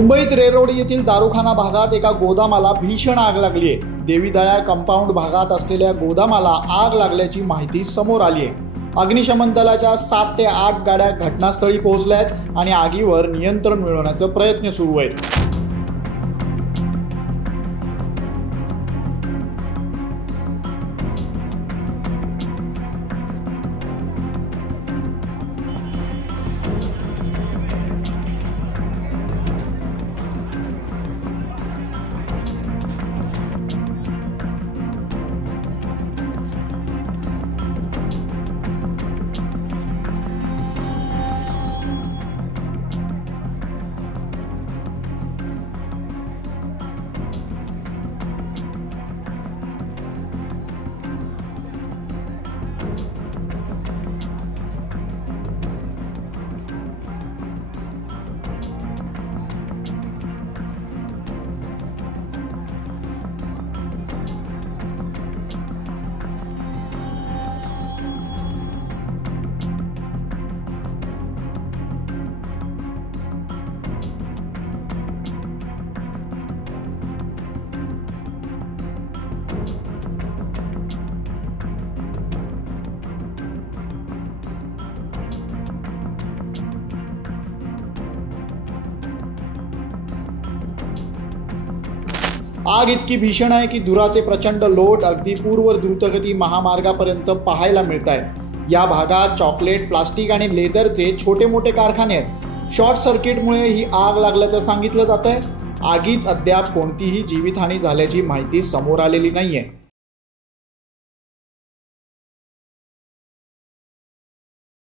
मुंबईत रेरोड येथील दारूखाना भागात एका गोदामाला भीषण आग लागली आहे। देवीदळा कंपाऊंड भागात असलेल्या गोदामाला आग लागल्याची माहिती समोर आली आहे। अग्निशमन दलाच्या 7 ते 8 गाड्या घटनास्थळी पोहोचल्यात आणि आगीवर नियंत्रण मिळवण्याचा प्रयत्न सुरू आहे। आग इतकी भीषण आहे की धुराचे प्रचंड लोट अगदी पूर्व द्रुतगती महामार्गापर्यंत पाहायला मिळत आहेत। या भागात चॉकलेट, प्लास्टिक आणि लेदरचे छोटे मोठे कारखाने आहेत। शॉर्ट सर्किटमुळे ही आग लागल्याचं सांगितलं जात आहे। आगीत अद्याप कोणतीही जीवितहानी झाल्याची माहिती समोर आलेली नाहीये।